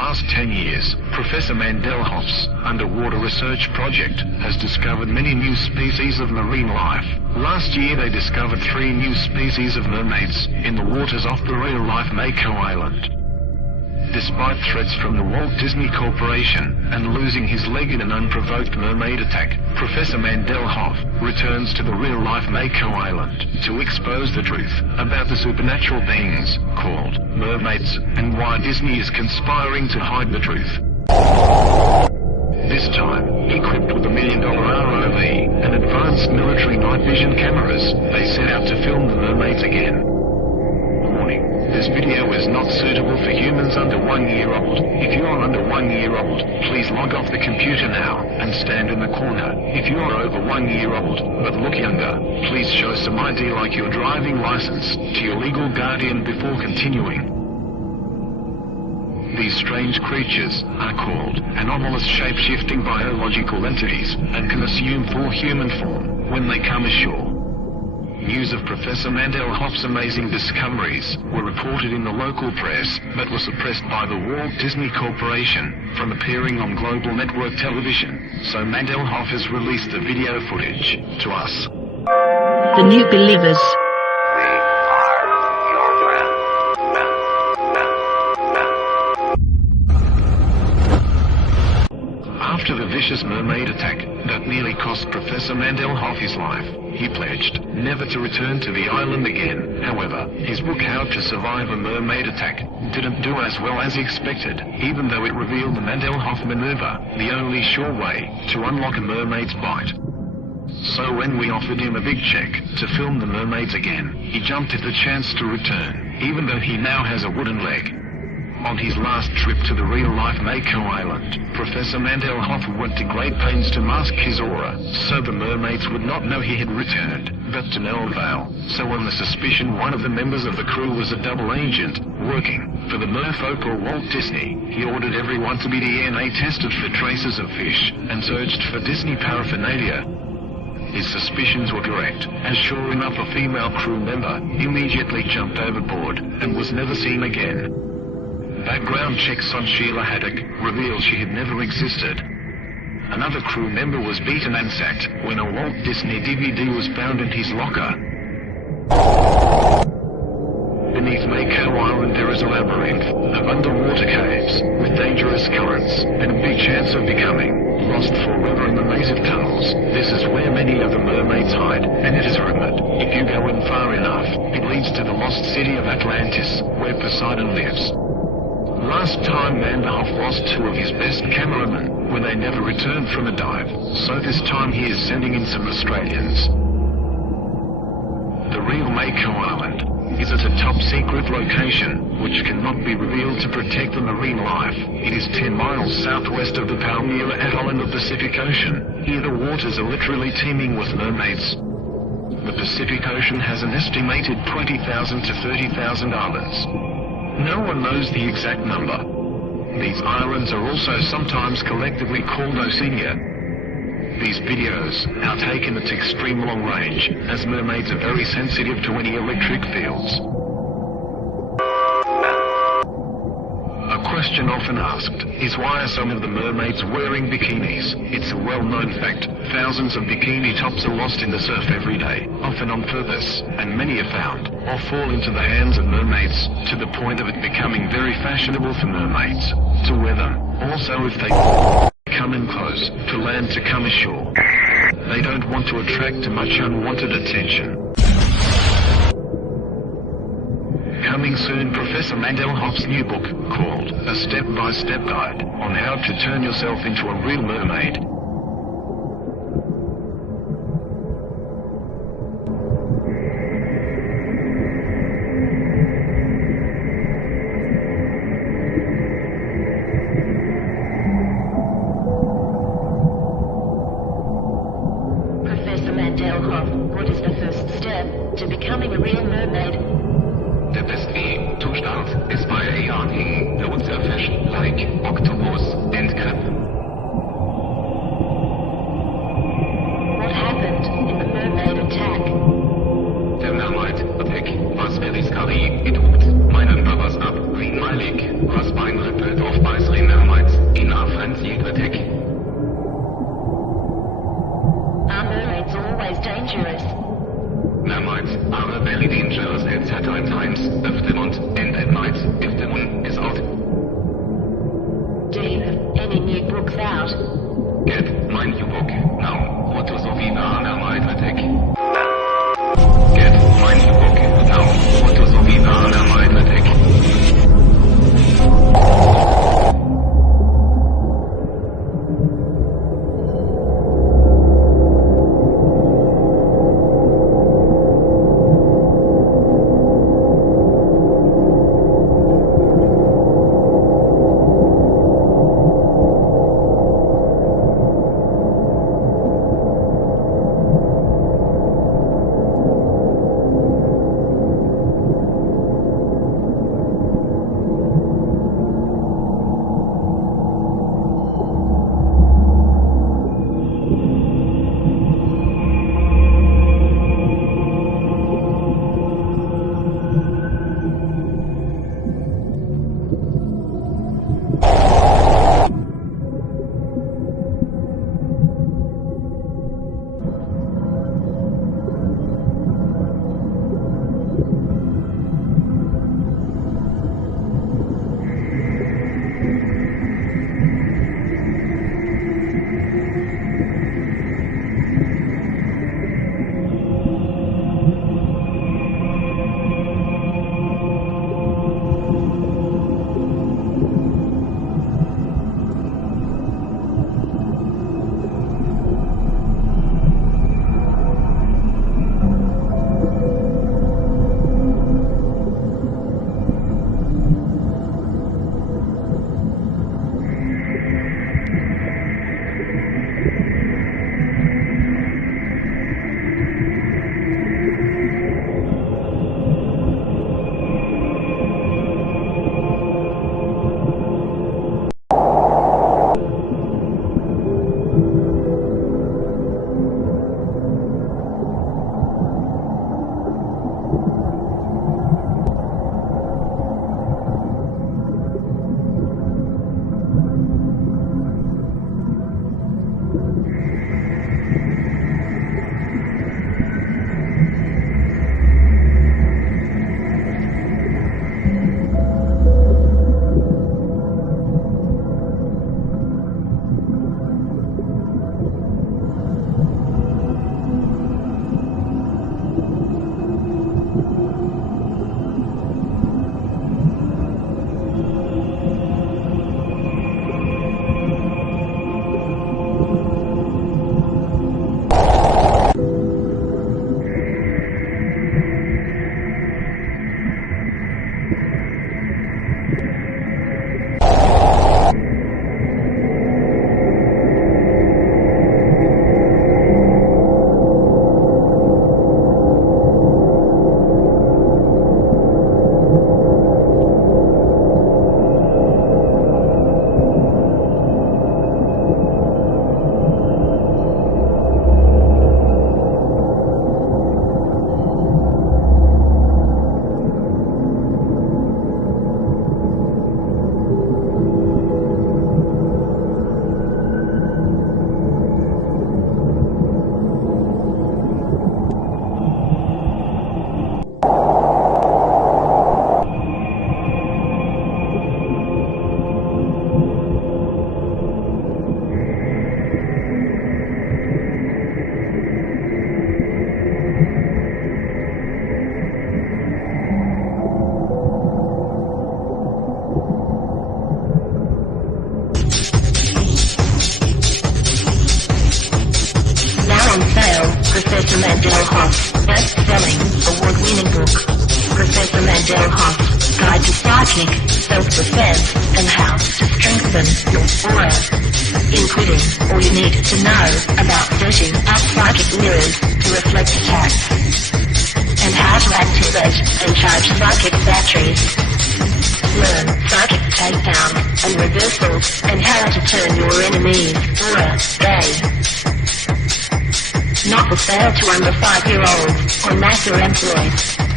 last 10 years, Professor Mandelhoff's underwater research project has discovered many new species of marine life. Last year they discovered 3 new species of mermaids in the waters off the real-life Mako Island. Despite threats from the Walt Disney Corporation and losing his leg in an unprovoked mermaid attack, Professor Mandelhoff returns to the real-life Mako Island to expose the truth about the supernatural beings called mermaids and why Disney is conspiring to hide the truth. This time, equipped with $1 million ROV and advanced military night vision cameras, they set out to film the mermaids again. Warning: this video is not suitable for humans under 1 year old. If you are under 1 year old, please log off the computer now and stand in the corner. If you are over 1 year old but look younger, please show some ID like your driving license to your legal guardian before continuing. These strange creatures are called anomalous shape-shifting biological entities and can assume full human form when they come ashore. News of Professor Mandelhoff's amazing discoveries were reported in the local press, but were suppressed by the Walt Disney Corporation from appearing on global network television, so Mandelhoff has released the video footage to us. The New Believers. After the vicious mermaid attack that nearly cost Professor Mandelhoff his life, he pledged never to return to the island again. However, his book How to Survive a Mermaid Attack didn't do as well as expected, even though it revealed the Mandelhoff maneuver, the only sure way to unlock a mermaid's bite. So when we offered him a big check to film the mermaids again, he jumped at the chance to return, even though he now has a wooden leg. On his last trip to the real-life Mako Island, Professor Mandelhoff went to great pains to mask his aura, so the mermaids would not know he had returned, but to no avail. So on the suspicion one of the members of the crew was a double agent, working for the merfolk or Walt Disney, he ordered everyone to be DNA tested for traces of fish, and searched for Disney paraphernalia. His suspicions were correct, as sure enough a female crew member immediately jumped overboard, and was never seen again. Background checks on Sheila Haddock revealed she had never existed. Another crew member was beaten and sacked when a Walt Disney DVD was found in his locker. Beneath Mako Island there is a labyrinth of underwater caves with dangerous currents and a big chance of becoming lost forever in the maze of tunnels. This is where many of the mermaids hide, and it is rumored if you go in far enough, it leads to the lost city of Atlantis, where Poseidon lives. Last time Mandelhoff lost 2 of his best cameramen when they never returned from a dive, so this time he is sending in some Australians. The real Mako Island is at a top-secret location, which cannot be revealed to protect the marine life. It is 10 miles southwest of the Palmyra Atoll in the Pacific Ocean. Here the waters are literally teeming with mermaids. The Pacific Ocean has an estimated 20,000 to 30,000 islands. No one knows the exact number. These islands are also sometimes collectively called Oceania. These videos are taken at extreme long range, as mermaids are very sensitive to any electric fields. A question often asked is why are some of the mermaids wearing bikinis? It's a well-known fact. Thousands of bikini tops are lost in the surf every day, often on purpose, and many are found or fall into the hands of mermaids, to the point of it becoming very fashionable for mermaids to wear them. Also, if they come in close to land to come ashore, they don't want to attract too much unwanted attention. Coming soon, Professor Mandelhoff's new book called A Step-by-Step Guide on How to Turn Yourself into a Real Mermaid. Professor Mandelhoff, what is the first step to becoming a real mermaid? Der best way to start is by learning loads of fish like octopus and crab. What happened in the mermaid attack? The mermaid attack was very scary. It hooked my numbers up. My leg was being ripped off by 3 Professor Mandelhoff's best-selling, award-winning book, Professor Mandelhoff's Guide to Psychic Self-Defense and How to Strengthen Your Aura, including all you need to know about setting up psychic mirrors to reflect attacks, and how to activate and charge psychic batteries. Learn psychic takedown and reversals and how to turn your enemy's aura gay. Not for sale to under 5-year-olds or master employees.